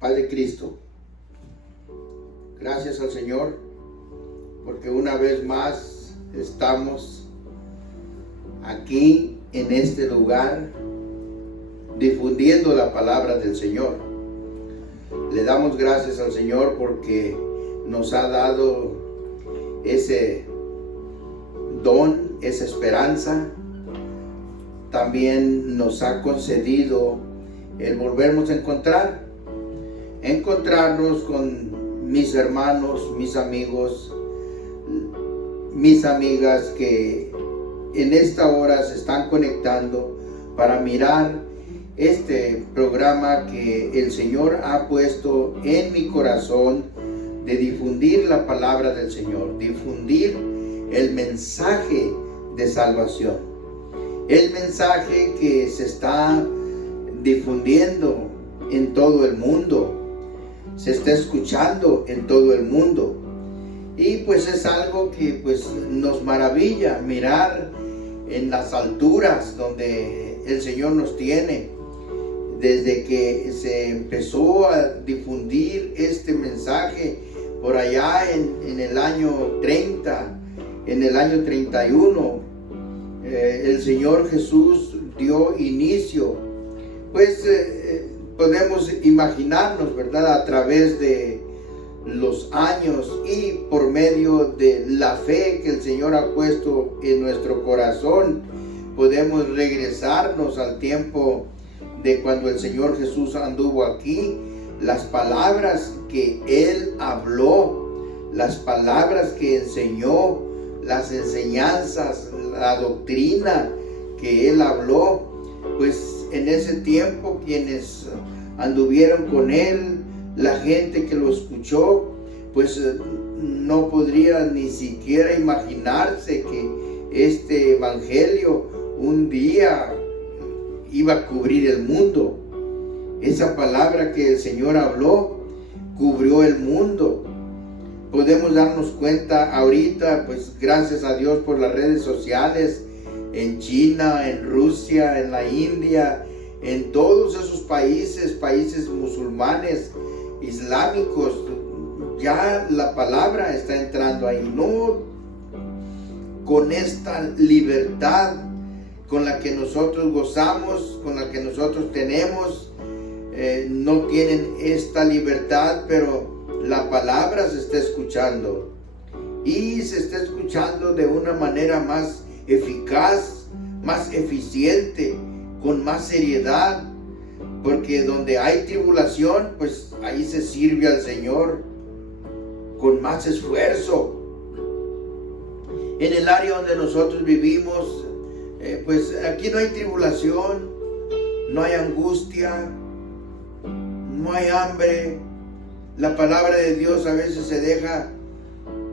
Padre Cristo, gracias al Señor porque una vez más estamos aquí en este lugar difundiendo la palabra del Señor. Le damos gracias al Señor porque nos ha dado ese don, esa esperanza. También nos ha concedido el volvernos a encontrarnos con mis hermanos, mis amigos, mis amigas que en esta hora se están conectando para mirar este programa que el Señor ha puesto en mi corazón de difundir la palabra del Señor, difundir el mensaje de salvación, el mensaje que se está difundiendo en todo el mundo, se está escuchando en todo el mundo, y pues es algo que pues nos maravilla mirar en las alturas donde el Señor nos tiene. Desde que se empezó a difundir este mensaje por allá en el año 30, en el año 31, el Señor Jesús dio inicio. Pues podemos imaginarnos, ¿verdad? A través de los años y por medio de la fe que el Señor ha puesto en nuestro corazón, podemos regresarnos al tiempo de cuando el Señor Jesús anduvo aquí, las palabras que Él habló, las palabras que enseñó, las enseñanzas, la doctrina que Él habló. Pues en ese tiempo quienes anduvieron con Él, la gente que lo escuchó, pues no podría ni siquiera imaginarse que este evangelio un día iba a cubrir el mundo. Esa palabra que el Señor habló cubrió el mundo. Podemos darnos cuenta ahorita, pues gracias a Dios por las redes sociales, en China, en Rusia, en la India, en todos esos países musulmanes, islámicos, ya la palabra está entrando ahí, no con esta libertad con la que nosotros gozamos, con la que nosotros tenemos. No tienen esta libertad, pero la palabra se está escuchando, y se está escuchando de una manera más eficaz, más eficiente, con más seriedad, porque donde hay tribulación, pues ahí se sirve al Señor con más esfuerzo. En el área donde nosotros vivimos, pues aquí no hay tribulación, no hay angustia, no hay hambre. La palabra de Dios a veces se deja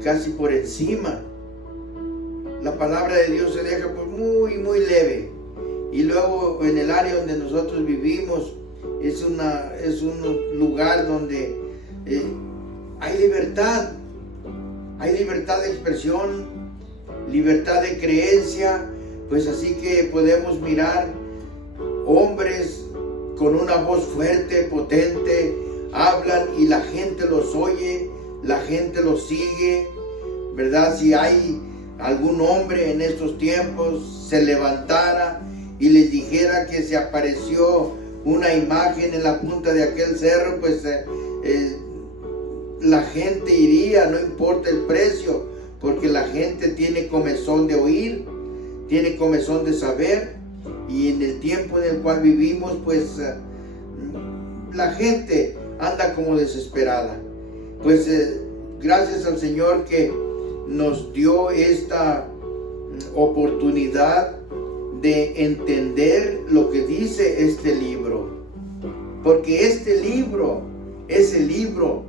casi por encima. La palabra de Dios se deja pues muy leve. Y luego en el área donde nosotros vivimos es un lugar donde hay libertad de expresión, libertad de creencia. Pues así que podemos mirar hombres con una voz fuerte, potente, hablan y la gente los oye, la gente los sigue, ¿verdad? Si hay algún hombre en estos tiempos se levantara y les dijera que se apareció una imagen en la punta de aquel cerro, pues la gente iría, no importa el precio, porque la gente tiene comezón de oír, tiene comezón de saber. Y en el tiempo en el cual vivimos, pues la gente anda como desesperada. Pues gracias al Señor que nos dio esta oportunidad de entender lo que dice este libro, porque este libro es el libro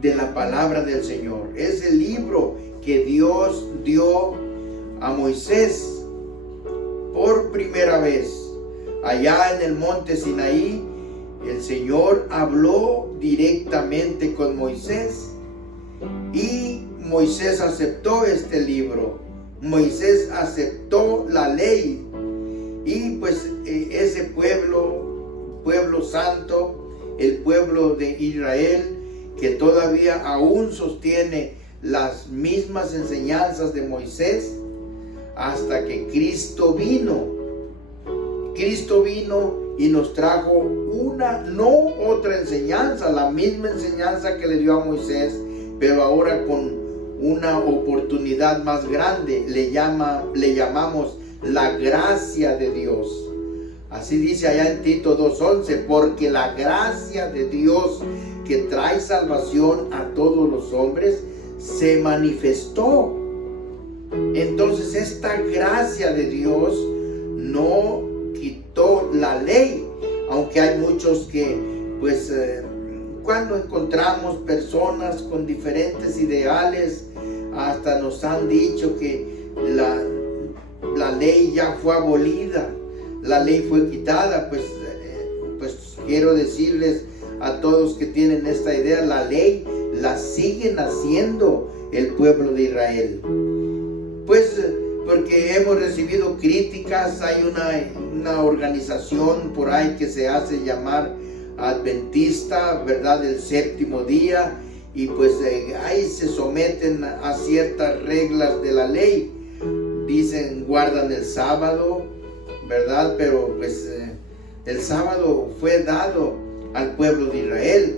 de la palabra del Señor, es el libro que Dios dio a Moisés por primera vez. Allá en el monte Sinaí, el Señor habló directamente con Moisés y Moisés aceptó este libro. Moisés aceptó la ley, y pues ese pueblo santo, el pueblo de Israel, que todavía aún sostiene las mismas enseñanzas de Moisés, hasta que Cristo vino. Cristo vino y nos trajo no otra enseñanza, la misma enseñanza que le dio a Moisés, pero ahora con una oportunidad más grande. Le llamamos la gracia de Dios. Así dice allá en Tito 2:11, porque la gracia de Dios que trae salvación a todos los hombres se manifestó. Entonces esta gracia de Dios no quitó la ley, aunque hay muchos que cuando encontramos personas con diferentes ideales, hasta nos han dicho que la ley ya fue abolida, la ley fue quitada. Pues quiero decirles a todos que tienen esta idea, la ley la siguen haciendo el pueblo de Israel. Pues porque hemos recibido críticas. Hay una organización por ahí que se hace llamar Adventista, ¿verdad?, del séptimo día, y pues ahí se someten a ciertas reglas de la ley. Dicen, guardan el sábado, ¿verdad? Pero pues el sábado fue dado al pueblo de Israel.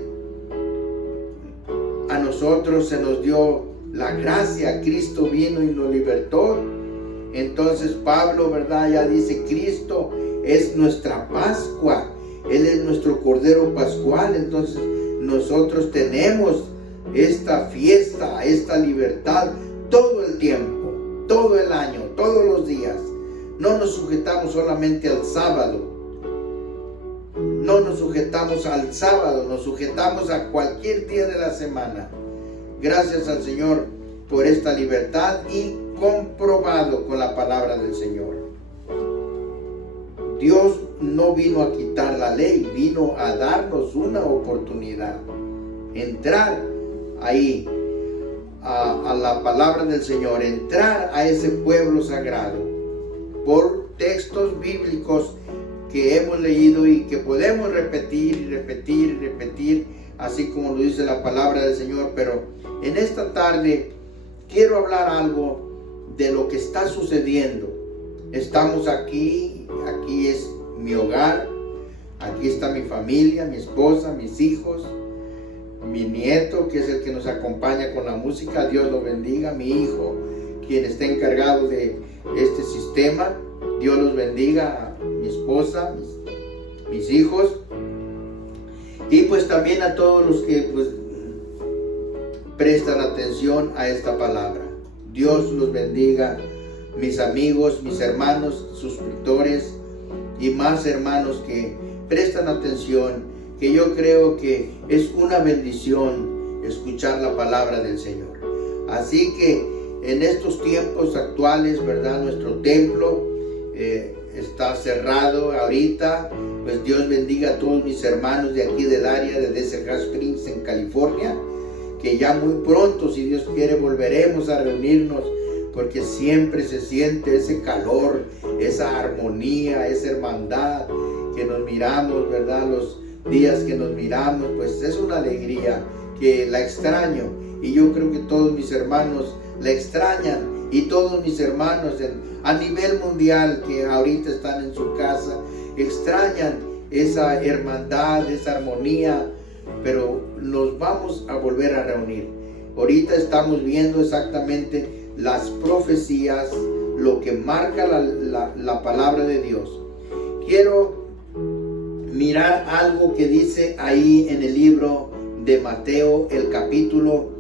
A nosotros se nos dio la gracia. Cristo vino y nos libertó. Entonces Pablo, ¿verdad?, ya dice, Cristo es nuestra Pascua, Él es nuestro Cordero Pascual. Entonces nosotros tenemos esta fiesta, esta libertad todo el tiempo, todo el año, todos los días. No nos sujetamos solamente al sábado. No nos sujetamos al sábado, nos sujetamos a cualquier día de la semana. Gracias al Señor por esta libertad, y comprobado con la palabra del Señor. Dios no vino a quitar la ley, vino a darnos una oportunidad. Entrar ahí a la palabra del Señor, entrar a ese pueblo sagrado por textos bíblicos que hemos leído y que podemos repetir y repetir y repetir, así como lo dice la palabra del Señor. Pero en esta tarde quiero hablar algo de lo que está sucediendo. Estamos aquí es mi hogar, aquí está mi familia, mi esposa, mis hijos, mi nieto, que es el que nos acompaña con la música, Dios lo bendiga, mi hijo, quien está encargado de este sistema, Dios los bendiga, a mi esposa, mis hijos, y pues también a todos los que prestan atención a esta palabra. Dios los bendiga, mis amigos, mis hermanos, suscriptores y más hermanos que prestan atención, que yo creo que es una bendición escuchar la palabra del Señor. Así que en estos tiempos actuales, ¿verdad?, nuestro templo está cerrado ahorita. Pues Dios bendiga a todos mis hermanos de aquí del área de Desert Hot Springs en California, que ya muy pronto, si Dios quiere, volveremos a reunirnos, porque siempre se siente ese calor, esa armonía, esa hermandad, que nos miramos, ¿verdad? Los días que nos miramos, pues es una alegría que la extraño, y yo creo que todos mis hermanos la extrañan, y todos mis hermanos a nivel mundial que ahorita están en su casa extrañan esa hermandad, esa armonía, pero nos vamos a volver a reunir. Ahorita estamos viendo exactamente las profecías, lo que marca la palabra de Dios. Quiero mirar algo que dice ahí en el libro de Mateo, el capítulo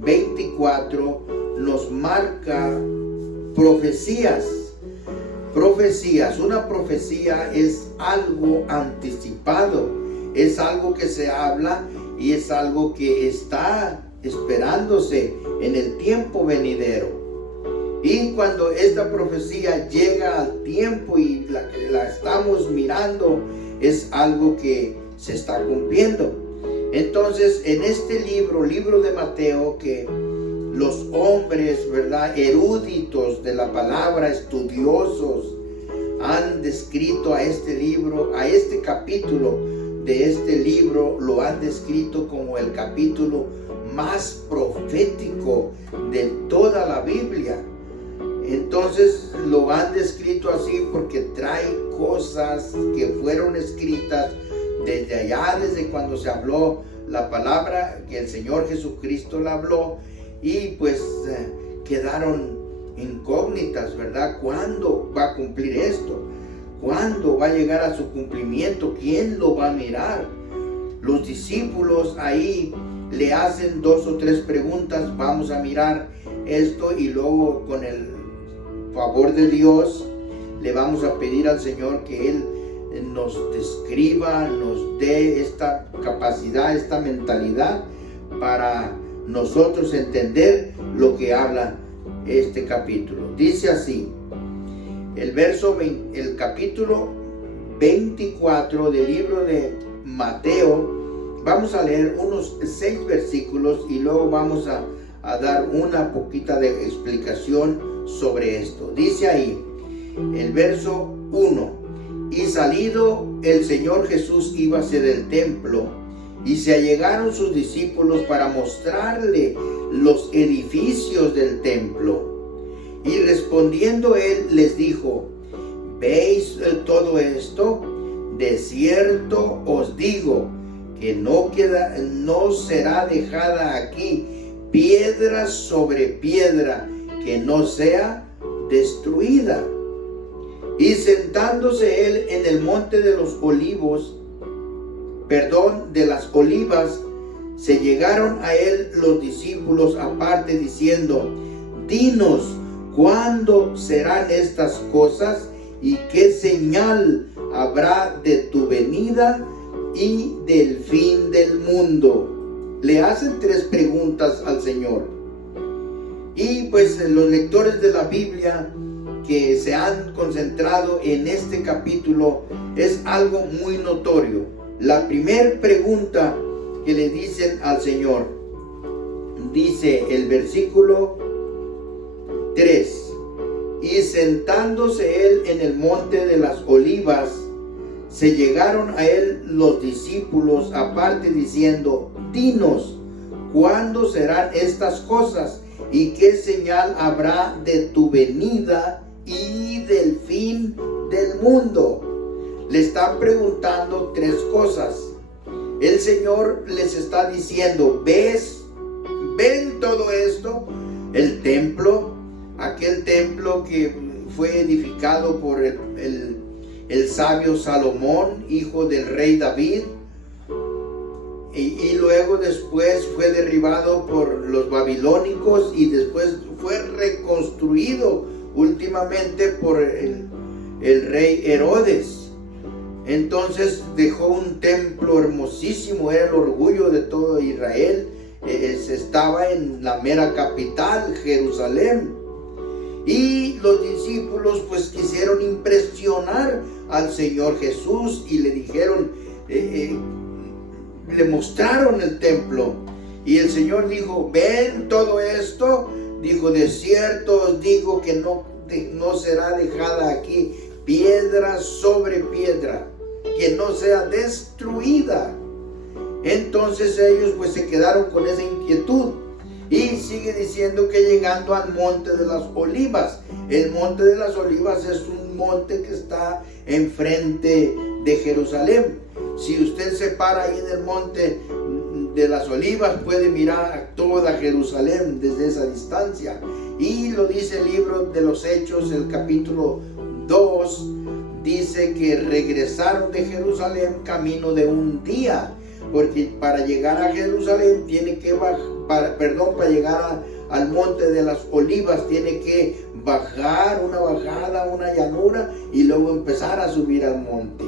24, nos marca profecías. Una profecía es algo anticipado, es algo que se habla y es algo que está esperándose en el tiempo venidero. Y cuando esta profecía llega al tiempo y la estamos mirando, es algo que se está cumpliendo. Entonces, en este libro de Mateo, que los hombres, ¿verdad?, eruditos de la palabra, estudiosos, han descrito a este libro, a este capítulo de este libro lo han descrito como el capítulo más profético de toda la Biblia. Entonces lo han descrito así porque trae cosas que fueron escritas desde allá, desde cuando se habló la palabra, que el Señor Jesucristo la habló, y pues quedaron incógnitas, ¿verdad? ¿Cuándo va a cumplir esto? ¿Cuándo va a llegar a su cumplimiento? ¿Quién lo va a mirar? Los discípulos ahí le hacen 2 o 3 preguntas. Vamos a mirar esto y luego, con el favor de Dios, le vamos a pedir al Señor que Él nos describa, nos dé esta capacidad, esta mentalidad para nosotros entender lo que habla este capítulo. Dice así, el capítulo 24 del libro de Mateo. Vamos a leer unos 6 versículos y luego vamos a dar una poquita de explicación sobre esto. Dice ahí, el verso 1: y salido el Señor Jesús iba hacia el templo, y se allegaron sus discípulos para mostrarle los edificios del templo. Y respondiendo él les dijo: ¿veis todo esto? De cierto os digo que no será dejada aquí piedra sobre piedra que no sea destruida. Y sentándose él en el monte de las olivas, se llegaron a él los discípulos aparte, diciendo: dinos, ¿cuándo serán estas cosas? ¿Y qué señal habrá de tu venida y del fin del mundo? Le hacen 3 preguntas al Señor. Y pues los lectores de la Biblia que se han concentrado en este capítulo, es algo muy notorio. La primera pregunta que le dicen al Señor, dice el versículo 3: y sentándose él en el monte de las olivas, se llegaron a él los discípulos aparte, diciendo: dinos, ¿cuándo serán estas cosas? ¿Y qué señal habrá de tu venida y del fin del mundo? Le están preguntando 3 cosas. El Señor les está diciendo: ¿ven todo esto? El templo, aquel templo que fue edificado por el sabio Salomón, hijo del rey David, y luego después fue derribado por los babilónicos y después fue reconstruido últimamente por el rey Herodes. Entonces dejó un templo hermosísimo, era el orgullo de todo Israel. Estaba en la mera capital, Jerusalén. Y los discípulos pues quisieron impresionar al Señor Jesús y le dijeron, le mostraron el templo. Y el Señor dijo: ¿ven todo esto? Dijo: de cierto os digo que no será dejada aquí piedra sobre piedra, que no sea destruida. Entonces ellos pues se quedaron con esa inquietud. Y sigue diciendo que llegando al monte de las olivas, el monte de las olivas es un monte que está enfrente de Jerusalén. Si usted se para ahí en el monte de las olivas, puede mirar toda Jerusalén desde esa distancia. Y lo dice el libro de los Hechos, el capítulo 2, dice que regresaron de Jerusalén camino de un día, porque para llegar a Jerusalén tiene que para llegar al monte de las olivas tiene que bajar una bajada, una llanura, y luego empezar a subir al monte.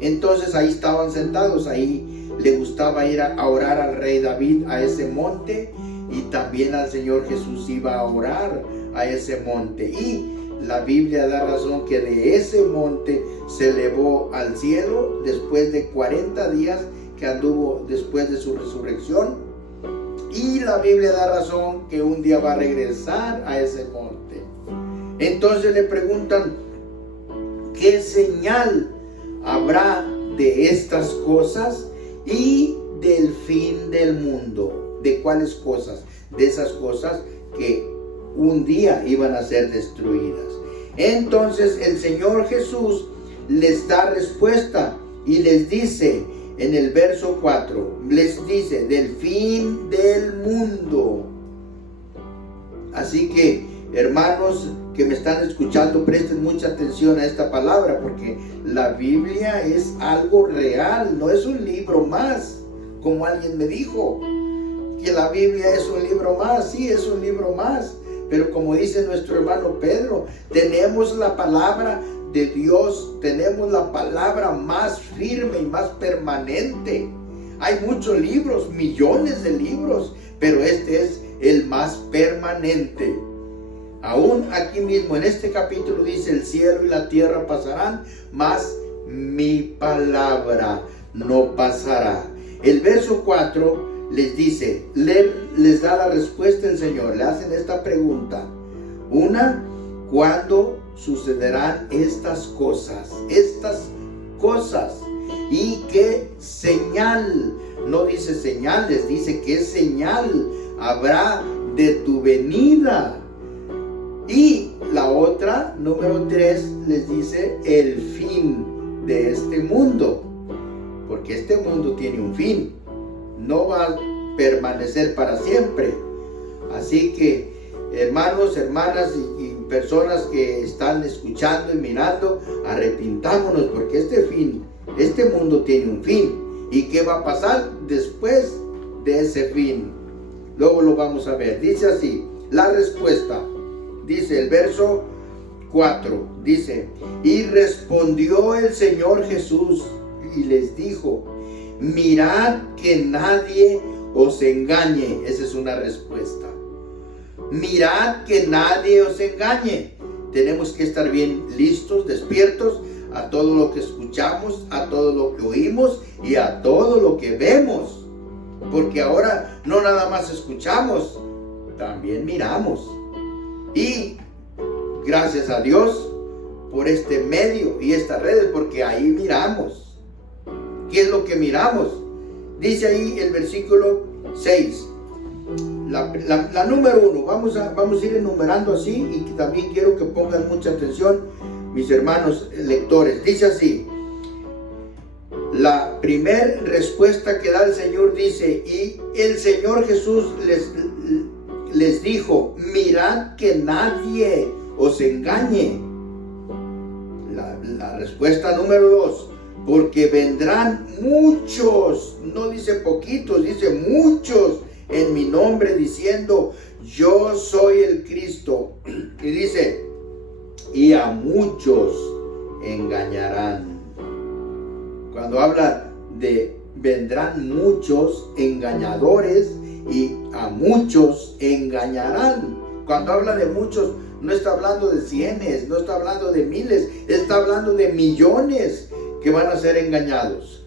Entonces ahí estaban sentados, ahí le gustaba ir a orar al rey David a ese monte, y también al Señor Jesús iba a orar a ese monte. Y la Biblia da razón que de ese monte se elevó al cielo después de 40 días que anduvo después de su resurrección. Y la Biblia da razón que un día va a regresar a ese monte. Entonces le preguntan: ¿qué señal habrá de estas cosas y del fin del mundo. ¿De cuáles cosas? De esas cosas que un día iban a ser destruidas. Entonces el Señor Jesús les da respuesta y les dice en el verso 4, les dice del fin del mundo. Así que, hermanos que me están escuchando, presten mucha atención a esta palabra, porque la Biblia es algo real, no es un libro más, como alguien me dijo, que la Biblia es un libro más. Sí, es un libro más, pero como dice nuestro hermano Pedro, tenemos la palabra de Dios, tenemos la palabra más firme y más permanente. Hay muchos libros, millones de libros, pero este es el más permanente. Aún aquí mismo en este capítulo dice: el cielo y la tierra pasarán, mas mi palabra no pasará. El verso 4 les dice, les da la respuesta el Señor, le hacen esta pregunta. Una, ¿cuándo sucederán estas cosas? Estas cosas. ¿Y qué señal? No dice señales, dice qué señal habrá de tu venida. Y la otra, número 3, les dice el fin de este mundo. Porque este mundo tiene un fin. No va a permanecer para siempre. Así que, hermanos, hermanas y personas que están escuchando y mirando, arrepintámonos, porque este mundo tiene un fin. ¿Y qué va a pasar después de ese fin? Luego lo vamos a ver. Dice así, la respuesta. Dice el verso 4, dice, y respondió el Señor Jesús y les dijo, mirad que nadie os engañe. Esa es una respuesta. Mirad que nadie os engañe. Tenemos que estar bien listos, despiertos a todo lo que escuchamos, a todo lo que oímos y a todo lo que vemos. Porque ahora no nada más escuchamos, también miramos. Y gracias a Dios por este medio y estas redes, porque ahí miramos. ¿Qué es lo que miramos? Dice ahí el versículo 6. La número 1, vamos a ir enumerando así, y también quiero que pongan mucha atención, mis hermanos lectores. Dice así, la primera respuesta que da el Señor dice, y el Señor Jesús les dijo, mirad que nadie os engañe. La respuesta número 2, porque vendrán muchos, no dice poquitos, dice muchos, en mi nombre diciendo, yo soy el Cristo. Y dice, y a muchos engañarán. Cuando habla de vendrán muchos engañadores, y a muchos engañarán. Cuando habla de muchos, no está hablando de cienes, no está hablando de miles, está hablando de millones que van a ser engañados.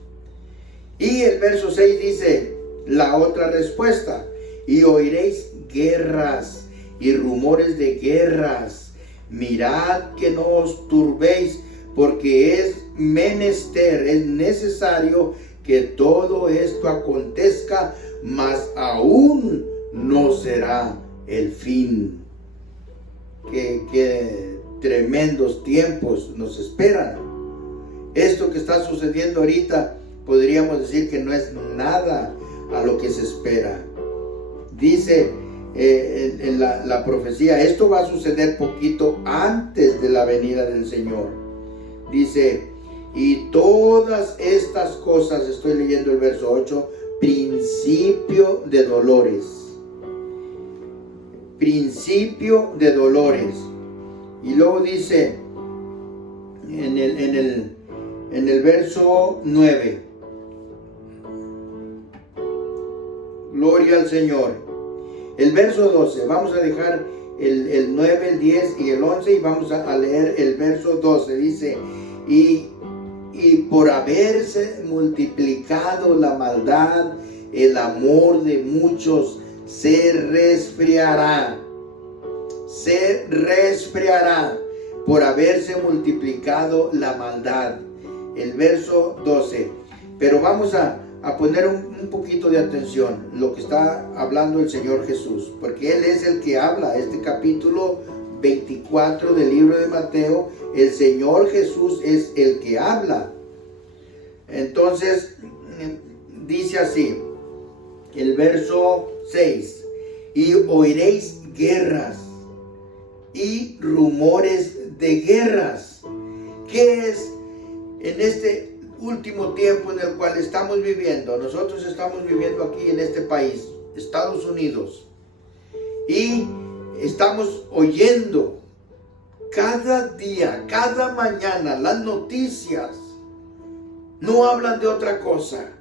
Y el verso 6 dice la otra respuesta, y oiréis guerras y rumores de guerras. Mirad que no os turbéis, porque es menester, es necesario que todo esto acontezca, mas aún no será el fin. Qué tremendos tiempos nos esperan. Esto que está sucediendo ahorita, podríamos decir que no es nada a lo que se espera. Dice en la profecía, esto va a suceder poquito antes de la venida del Señor. Dice, y todas estas cosas, estoy leyendo el verso 8, principio de dolores. Principio de dolores. Y luego dice en el verso 9, gloria al Señor. El verso 12, vamos a dejar el 9, el 10 y el 11 y vamos a leer el verso 12. Dice, y por haberse multiplicado la maldad, el amor de muchos se resfriará. Se resfriará por haberse multiplicado la maldad. el verso 12. Pero vamos a poner un poquito de atención lo que está hablando el Señor Jesús, porque Él es el que habla. Este capítulo 24 del libro de Mateo, el Señor Jesús es el que habla. Entonces dice así el verso 6: y oiréis guerras y rumores de guerras. ¿Qué es en este último tiempo en el cual estamos viviendo? Nosotros estamos viviendo aquí en este país, Estados Unidos, y estamos oyendo cada día, cada mañana, las noticias no hablan de otra cosa.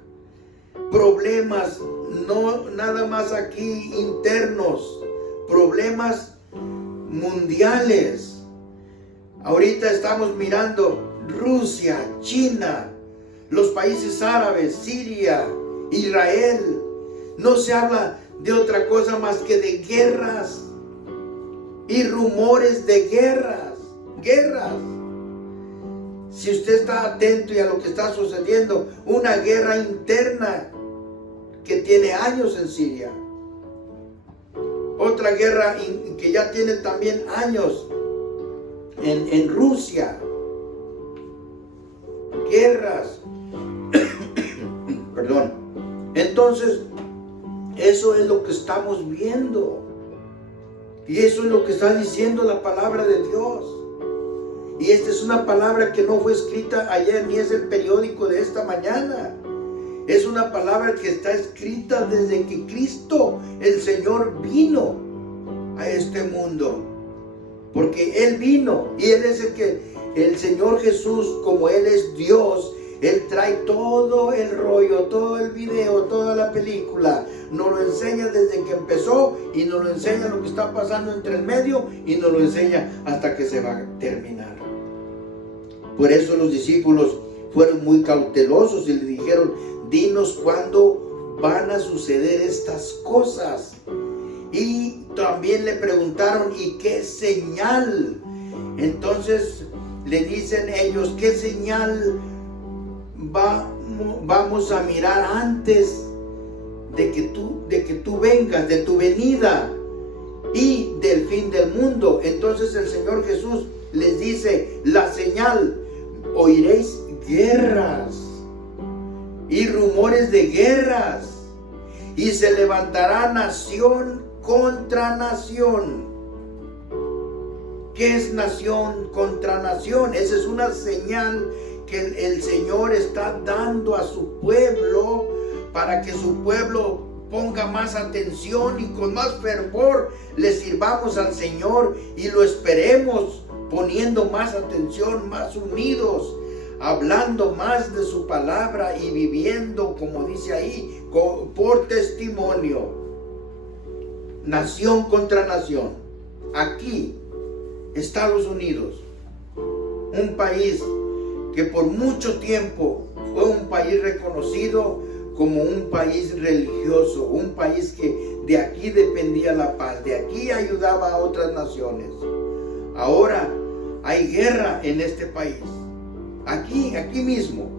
Problemas, no nada más aquí internos, problemas mundiales. Ahorita estamos mirando Rusia, China, los países árabes, Siria, Israel. No se habla de otra cosa más que de guerras y rumores de guerras. Si usted está atento y a lo que está sucediendo, una guerra interna que tiene años en Siria, otra guerra que ya tiene también años en Rusia, guerras. Perdón. Entonces, eso es lo que estamos viendo, y eso es lo que está diciendo la palabra de Dios. Y esta es una palabra que no fue escrita ayer, ni es el periódico de esta mañana. Es una palabra que está escrita desde que Cristo, el Señor, vino a este mundo. Porque Él vino, y Él es el Señor Jesús, como Él es Dios, Él trae todo el rollo, todo el video, toda la película. Nos lo enseña desde que empezó, y nos lo enseña lo que está pasando entre el medio, y nos lo enseña hasta que se va a terminar. Por eso los discípulos fueron muy cautelosos y le dijeron: dinos cuándo van a suceder estas cosas. Y también le preguntaron: ¿y qué señal? Entonces le dicen ellos: ¿qué señal vamos a mirar antes de que tú vengas, de tu venida y del fin del mundo? Entonces el Señor Jesús les dice: la señal, oiréis guerras y rumores de guerras, y se levantará nación contra nación. ¿Qué es nación contra nación? Esa es una señal que el Señor está dando a su pueblo, para que su pueblo ponga más atención y con más fervor le sirvamos al Señor y lo esperemos, poniendo más atención, más unidos, hablando más de su palabra y viviendo, como dice ahí, por testimonio. Nación contra nación. Aquí, Estados Unidos, un país que por mucho tiempo fue un país reconocido como un país religioso, un país que de aquí dependía la paz, de aquí ayudaba a otras naciones. Ahora hay guerra en este país, aquí mismo.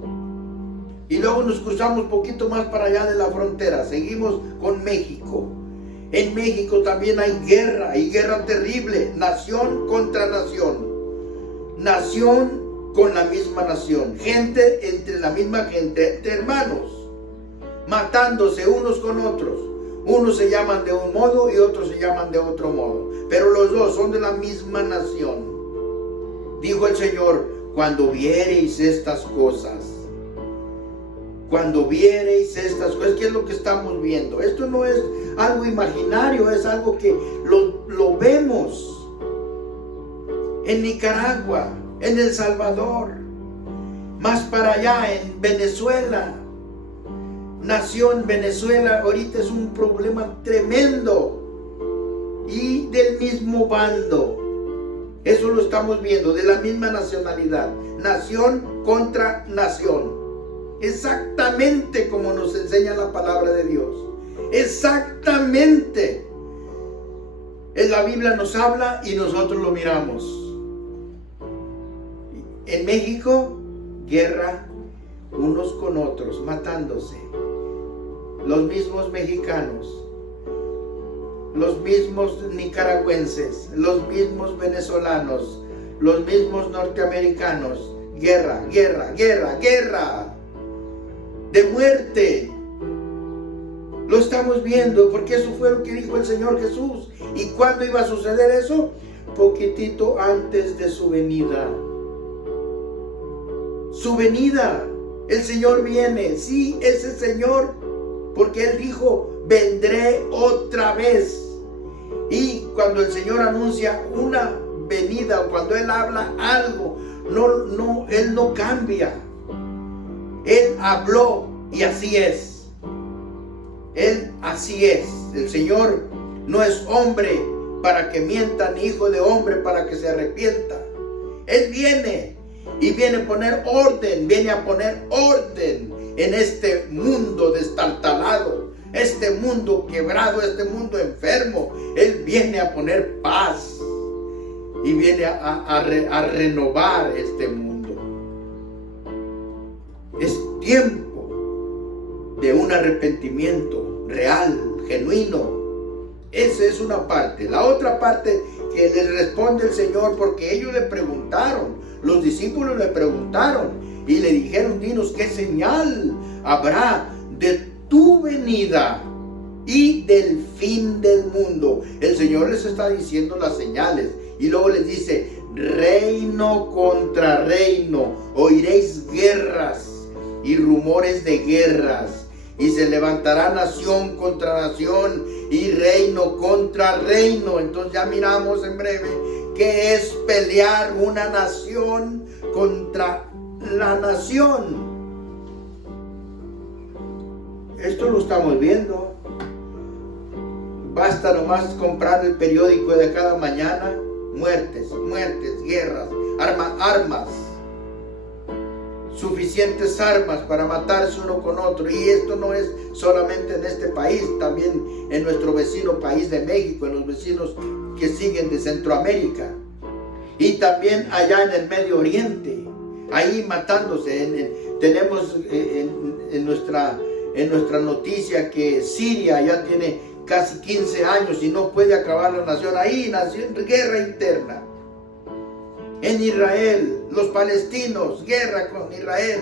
Y luego nos cruzamos un poquito más para allá de la frontera, seguimos con México. En México también hay guerra, y guerra terrible, nación contra nación, nación con la misma nación, gente entre la misma gente, entre hermanos, matándose unos con otros. Unos se llaman de un modo y otros se llaman de otro modo, pero los dos son de la misma nación. Dijo el Señor: cuando viereis estas cosas, ¿qué es lo que estamos viendo? Esto no es algo imaginario, es algo que lo vemos en Nicaragua, en El Salvador, más para allá en Venezuela. Nación Venezuela ahorita es un problema tremendo, y del mismo bando. Eso lo estamos viendo, de la misma nacionalidad, nación contra nación, exactamente como nos enseña la palabra de Dios, exactamente. La Biblia nos habla y nosotros lo miramos. En México, guerra unos con otros, matándose. Los mismos mexicanos, los mismos nicaragüenses, los mismos venezolanos, los mismos norteamericanos. Guerra, guerra, guerra, guerra de muerte. Lo estamos viendo porque eso fue lo que dijo el Señor Jesús. ¿Y cuándo iba a suceder eso? Poquitito antes de su venida. Su venida. El Señor viene. Sí, ese Señor, porque Él dijo, vendré otra vez. Y cuando el Señor anuncia una venida, o cuando Él habla algo, Él no cambia. Él habló y así es. Él así es. El Señor no es hombre para que mienta, ni hijo de hombre para que se arrepienta. Él viene y viene a poner orden, en este mundo destartalado, este mundo quebrado, este mundo enfermo. Él viene a poner paz y viene a renovar este mundo. Es tiempo de un arrepentimiento real, genuino. Esa es una parte. La otra parte que le responde el Señor, porque ellos le preguntaron, los discípulos le preguntaron y le dijeron, dinos qué señal habrá de tu venida y del fin del mundo. El Señor les está diciendo las señales y luego les dice, reino contra reino, oiréis guerras y rumores de guerras, y se levantará nación contra nación y reino contra reino. Entonces ya miramos en breve que es pelear una nación contra la nación. Esto lo estamos viendo. Basta nomás comprar el periódico de cada mañana. Muertes, guerras, armas. Suficientes armas para matarse uno con otro. Y esto no es solamente en este país, también en nuestro vecino país de México, en los vecinos que siguen de Centroamérica, y también allá en el Medio Oriente, ahí matándose. Tenemos en nuestra noticia que Siria ya tiene casi 15 años y no puede acabar la nación. Ahí nació guerra interna. En Israel, los palestinos, guerra con Israel.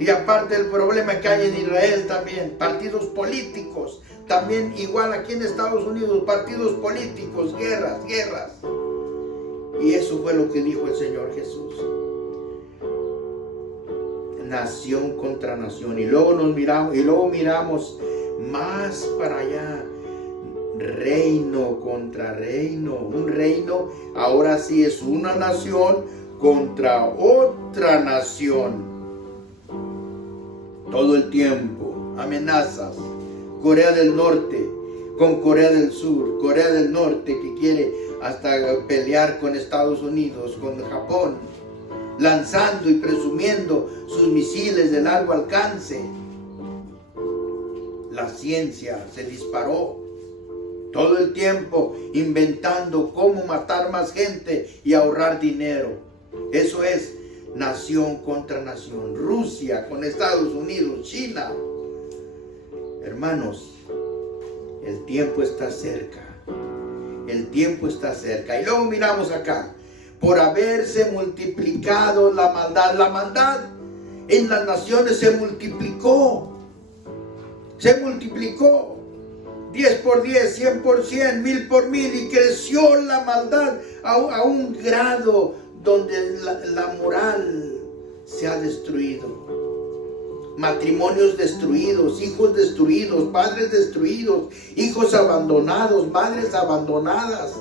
Y aparte del problema que hay en Israel también, partidos políticos. También igual aquí en Estados Unidos, partidos políticos, guerras. Y eso fue lo que dijo el Señor Jesús. Nación contra nación. Y luego miramos más para allá. Reino contra reino. Un reino ahora sí es una nación contra otra nación. Todo el tiempo amenazas. Corea del Norte con Corea del Sur, Corea del Norte que quiere hasta pelear con Estados Unidos, con Japón, lanzando y presumiendo sus misiles de largo alcance. La ciencia se disparó. Todo el tiempo inventando cómo matar más gente y ahorrar dinero. Eso es nación contra nación. Rusia con Estados Unidos, China. Hermanos, el tiempo está cerca. El tiempo está cerca. Y luego miramos acá. Por haberse multiplicado la maldad. La maldad en las naciones se multiplicó. Se multiplicó. 10 por 10, 100 por 100, 1000 por 1000, y creció la maldad a un grado donde la moral se ha destruido. Matrimonios destruidos, hijos destruidos, padres destruidos, hijos abandonados, madres abandonadas,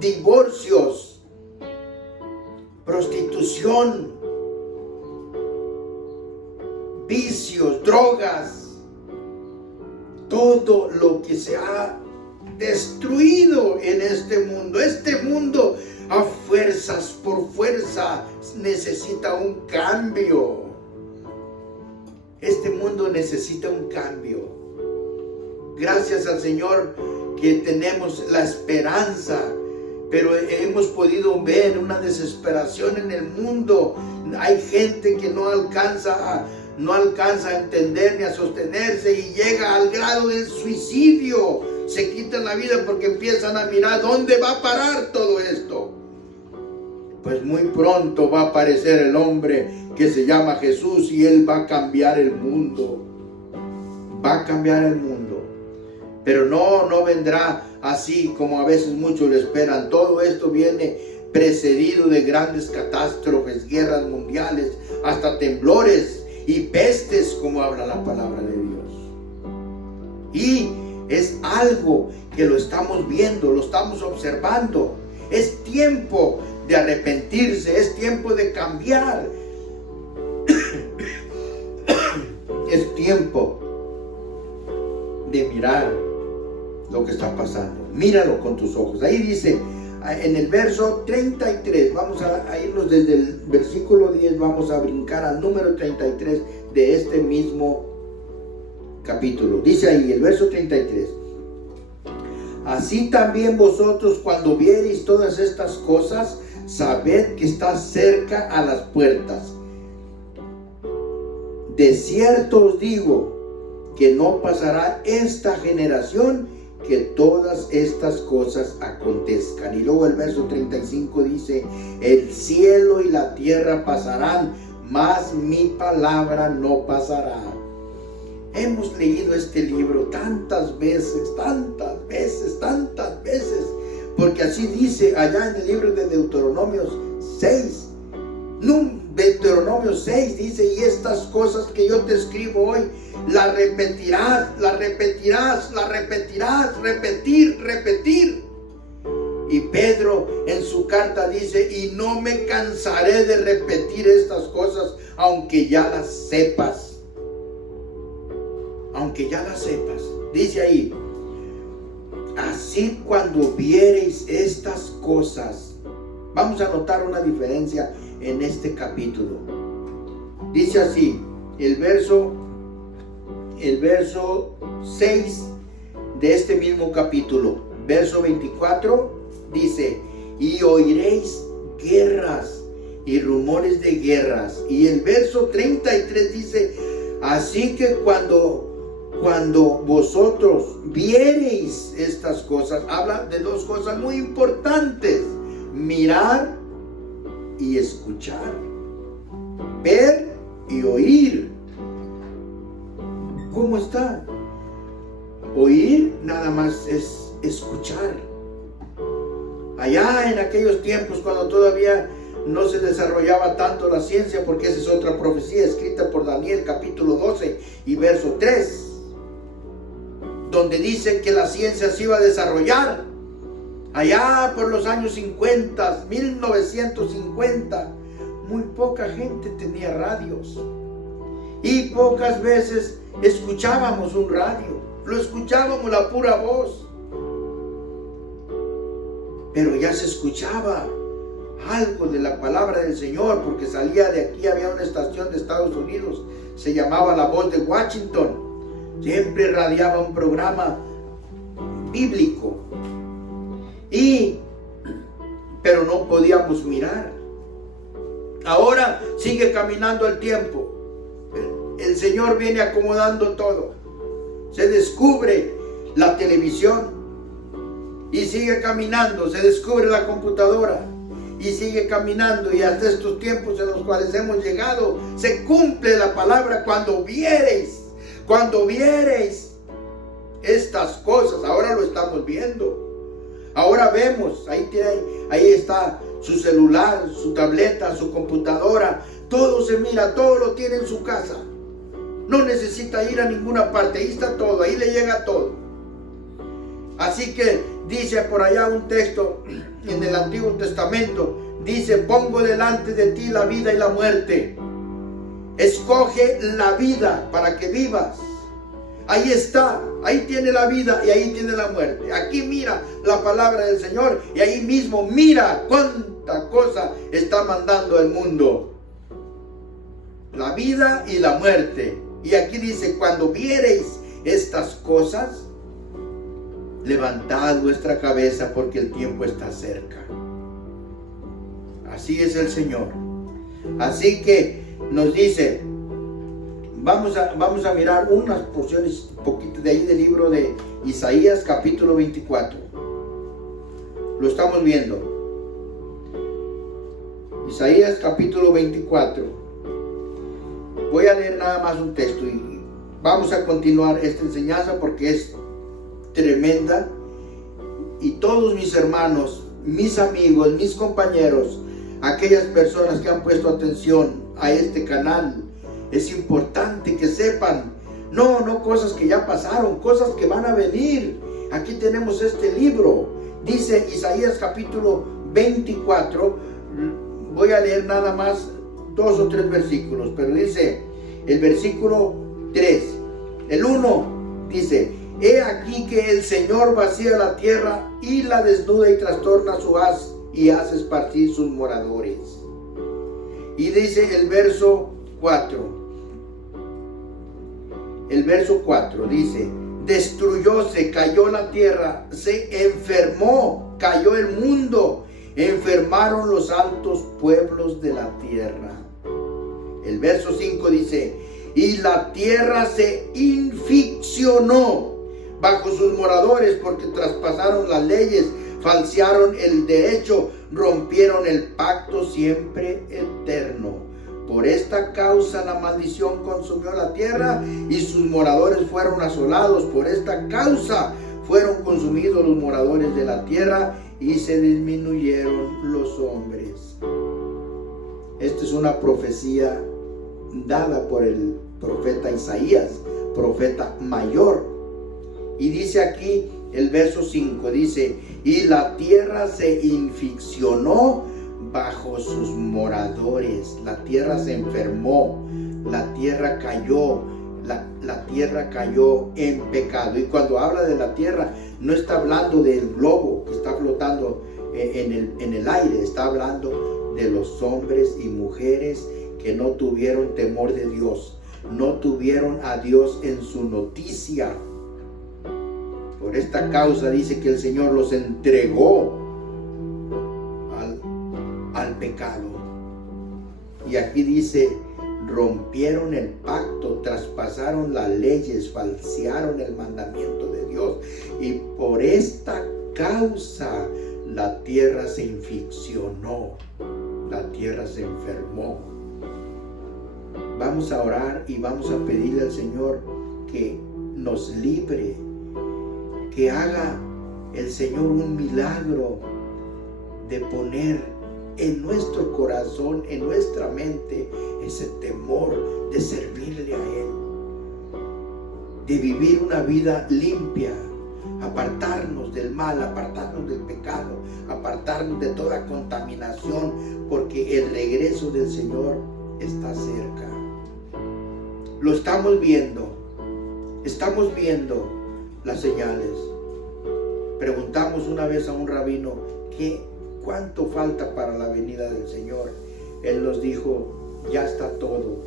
divorcios, prostitución, vicios, drogas. Todo lo que se ha destruido en este mundo. Este mundo a fuerzas, por fuerza, necesita un cambio. Este mundo necesita un cambio. Gracias al Señor que tenemos la esperanza, pero hemos podido ver una desesperación en el mundo. Hay gente que no alcanza a entender ni a sostenerse y llega al grado del suicidio. Se quitan la vida porque empiezan a mirar dónde va a parar todo esto. Pues muy pronto va a aparecer el hombre que se llama Jesús y Él va a cambiar el mundo. Va a cambiar el mundo. Pero no vendrá así como a veces muchos lo esperan. Todo esto viene precedido de grandes catástrofes, guerras mundiales, hasta temblores y pestes, como habla la palabra de Dios. Y es algo que lo estamos viendo, lo estamos observando. Es tiempo de arrepentirse, es tiempo de cambiar. Es tiempo de mirar lo que está pasando. Míralo con tus ojos. Ahí dice, en el verso 33, vamos a irnos desde el versículo 10, vamos a brincar al número 33 de este mismo capítulo. Dice ahí el verso 33. Así también vosotros, cuando viereis todas estas cosas, sabed que está cerca a las puertas. De cierto os digo que no pasará esta generación que todas estas cosas acontezcan. Y luego el verso 35 dice, el cielo y la tierra pasarán, mas mi palabra no pasará. Hemos leído este libro tantas veces, porque así dice allá en el libro de Deuteronomio 6. Deuteronomio 6 dice, y estas cosas que yo te escribo hoy, las repetirás, repetir. Y Pedro en su carta dice, y no me cansaré de repetir estas cosas, aunque ya las sepas. Dice ahí, así cuando viereis estas cosas. Vamos a notar una diferencia en este capítulo. Dice así, el verso 6 de este mismo capítulo, verso 24, dice, y oiréis guerras y rumores de guerras. Y el verso 33 dice, así que cuando vosotros viereis estas cosas, habla de dos cosas muy importantes: mirar y escuchar, ver y oír. ¿Cómo está? Oír nada más es escuchar. Allá en aquellos tiempos, cuando todavía no se desarrollaba tanto la ciencia, porque esa es otra profecía escrita por Daniel capítulo 12 y verso 3, donde dice que la ciencia se iba a desarrollar. Allá por los años 50, 1950, muy poca gente tenía radios. Y pocas veces escuchábamos un radio. Lo escuchábamos la pura voz. Pero ya se escuchaba algo de la palabra del Señor, porque salía de aquí, había una estación de Estados Unidos, se llamaba La Voz de Washington. Siempre radiaba un programa bíblico. Pero no podíamos mirar. Ahora sigue caminando el tiempo. El Señor viene acomodando todo. Se descubre la televisión y sigue caminando. Se descubre la computadora y sigue caminando. Y hasta estos tiempos en los cuales hemos llegado, se cumple la palabra: cuando viereis estas cosas. Ahora lo estamos viendo. Ahora vemos, ahí está su celular, su tableta, su computadora. Todo se mira, todo lo tiene en su casa. No necesita ir a ninguna parte, ahí está todo, ahí le llega todo. Así que dice por allá un texto en el Antiguo Testamento, dice: pongo delante de ti la vida y la muerte. Escoge la vida para que vivas. Ahí está, ahí tiene la vida y ahí tiene la muerte. Aquí mira la palabra del Señor y ahí mismo mira cuánta cosa está mandando el mundo. La vida y la muerte. Y aquí dice: cuando viereis estas cosas, levantad vuestra cabeza porque el tiempo está cerca. Así es el Señor. Así que nos dice, vamos a mirar unas porciones, un poquito de ahí del libro de Isaías capítulo 24. Lo estamos viendo. Isaías capítulo 24. Voy a leer nada más un texto y vamos a continuar esta enseñanza porque es tremenda. Y todos mis hermanos, mis amigos, mis compañeros, aquellas personas que han puesto atención a este canal, es importante que sepan, no cosas que ya pasaron, cosas que van a venir. Aquí tenemos este libro, dice Isaías capítulo 24, voy a leer nada más 2 o 3 versículos, pero dice el versículo 3, el 1, dice: he aquí que el Señor vacía la tierra y la desnuda y trastorna su haz y hace esparcir sus moradores. Y dice el verso 4. El verso 4 dice: destruyóse, cayó la tierra, se enfermó, cayó el mundo, enfermaron los altos pueblos de la tierra. El verso 5 dice: y la tierra se inficcionó bajo sus moradores porque traspasaron las leyes, falsearon el derecho, rompieron el pacto siempre eterno. Por esta causa la maldición consumió la tierra y sus moradores fueron asolados. Por esta causa fueron consumidos los moradores de la tierra y se disminuyeron los hombres. Esta es una profecía dada por el profeta Isaías, profeta mayor. Y dice aquí el verso 5, dice: y la tierra se inficcionó bajo sus moradores. La tierra se enfermó, la tierra cayó, la tierra cayó en pecado. Y cuando habla de la tierra, no está hablando del globo que está flotando en el aire, está hablando de los hombres y mujeres que no tuvieron temor de Dios, no tuvieron a Dios en su noticia. Por esta causa dice que el Señor los entregó al pecado. Y aquí dice: rompieron el pacto, traspasaron las leyes, falsearon el mandamiento de Dios. Y por esta causa la tierra se inficcionó, la tierra se enfermó. Vamos a orar y vamos a pedirle al Señor que nos libre, que haga el Señor un milagro de poner en nuestro corazón, en nuestra mente, ese temor de servirle a Él, de vivir una vida limpia, apartarnos del mal, apartarnos del pecado, apartarnos de toda contaminación, porque el regreso del Señor está cerca. Lo estamos viendo las señales. Preguntamos una vez a un rabino ¿cuánto falta para la venida del Señor? Él nos dijo: ya está todo,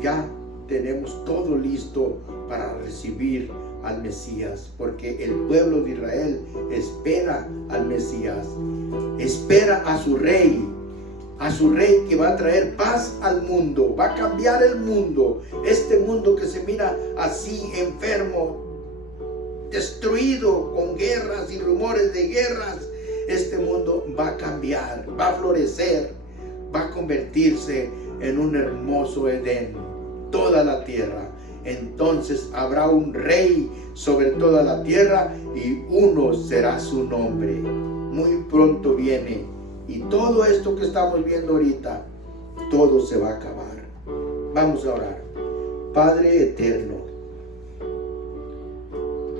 ya tenemos todo listo para recibir al Mesías, porque el pueblo de Israel espera al Mesías, espera a su rey que va a traer paz al mundo, va a cambiar el mundo, este mundo que se mira así enfermo, destruido con guerras y rumores de guerras. Este mundo va a cambiar, va a florecer, va a convertirse en un hermoso Edén, toda la tierra. Entonces habrá un rey sobre toda la tierra y uno será su nombre. Muy pronto viene y todo esto que estamos viendo ahorita, todo se va a acabar. Vamos a orar. Padre eterno,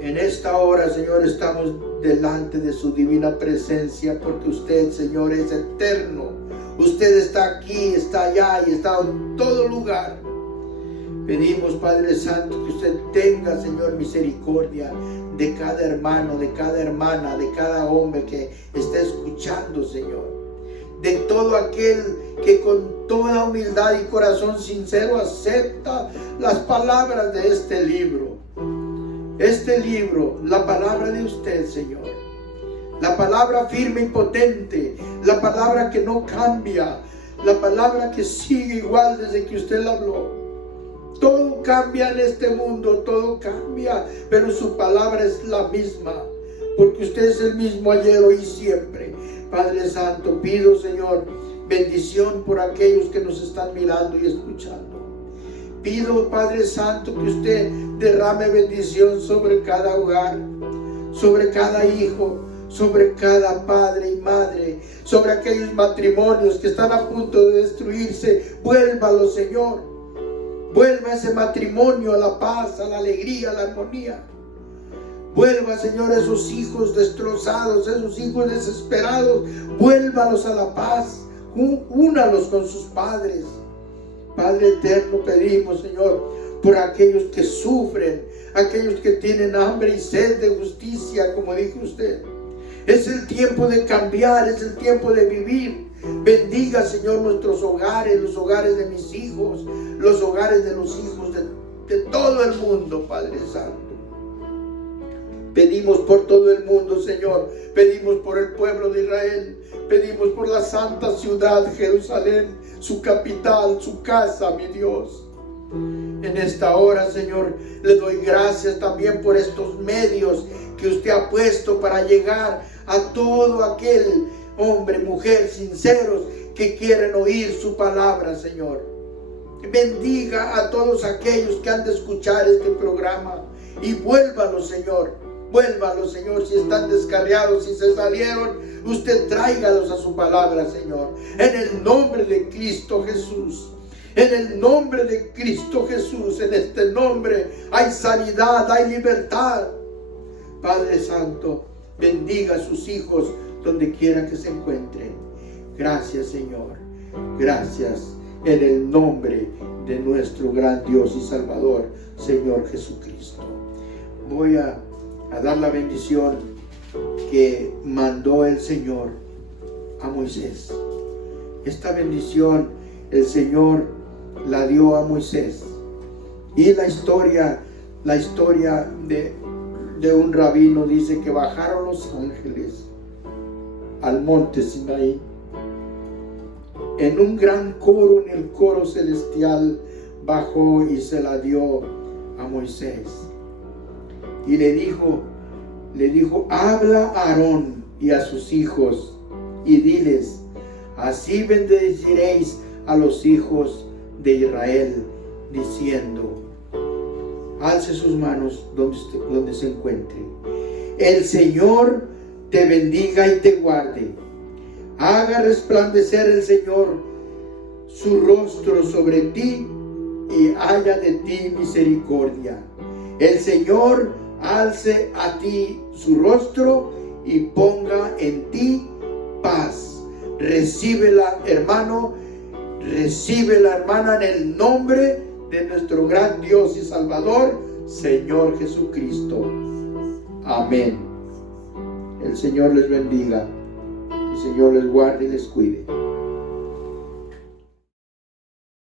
en esta hora, Señor, estamos delante de su divina presencia, porque usted, Señor, es eterno. Usted está aquí, está allá y está en todo lugar. Pedimos, Padre Santo, que usted tenga, Señor, misericordia de cada hermano, de cada hermana, de cada hombre que está escuchando, Señor. De todo aquel que con toda humildad y corazón sincero acepta las palabras de este libro. este libro, la palabra de usted, Señor, la palabra firme y potente, la palabra que no cambia, la palabra que sigue igual desde que usted la habló. Todo cambia en este mundo, todo cambia, pero su palabra es la misma, porque usted es el mismo ayer, hoy y siempre. Padre Santo, pido, Señor, bendición por aquellos que nos están mirando y escuchando. Pido, Padre Santo, que usted derrame bendición sobre cada hogar, sobre cada hijo, sobre cada padre y madre, sobre aquellos matrimonios que están a punto de destruirse. Vuélvalo, Señor. Vuelva ese matrimonio a la paz, a la alegría, a la armonía. Vuelva, Señor, a esos hijos destrozados, esos hijos desesperados. Vuélvalos a la paz. Únalos con sus padres. Padre eterno, pedimos, Señor, por aquellos que sufren, aquellos que tienen hambre y sed de justicia, como dijo usted. Es el tiempo de cambiar, es el tiempo de vivir. Bendiga, Señor, nuestros hogares, los hogares de mis hijos, los hogares de los hijos de todo el mundo, Padre Santo. Pedimos por todo el mundo, Señor. Pedimos por el pueblo de Israel. Pedimos por la santa ciudad, Jerusalén, su capital, su casa, mi Dios. En esta hora, Señor, le doy gracias también por estos medios que usted ha puesto para llegar a todo aquel hombre, mujer, sinceros que quieren oír su palabra, Señor. Bendiga a todos aquellos que han de escuchar este programa y vuélvalos, Señor. Vuélvalos, Señor, si están descarriados, si se salieron, usted tráigalos a su palabra, Señor. En el nombre de Cristo Jesús. En el nombre de Cristo Jesús. En este nombre hay sanidad, hay libertad. Padre Santo, bendiga a sus hijos donde quiera que se encuentren. Gracias, Señor. Gracias en el nombre de nuestro gran Dios y Salvador, Señor Jesucristo. Voy a dar la bendición que mandó el Señor a Moisés. Esta bendición el Señor la dio a Moisés. Y la historia de un rabino dice que bajaron los ángeles al monte Sinaí en un gran coro, en el coro celestial bajó y se la dio a Moisés. Y le dijo, habla a Aarón y a sus hijos y diles, así bendeciréis a los hijos de Israel, diciendo, alce sus manos donde se encuentre. El Señor te bendiga y te guarde. Haga resplandecer el Señor su rostro sobre ti y haya de ti misericordia. El Señor alce a ti su rostro y ponga en ti paz. Recíbela, hermano, recíbela, hermana, en el nombre de nuestro gran Dios y Salvador, Señor Jesucristo. Amén. El Señor les bendiga, el Señor les guarde y les cuide.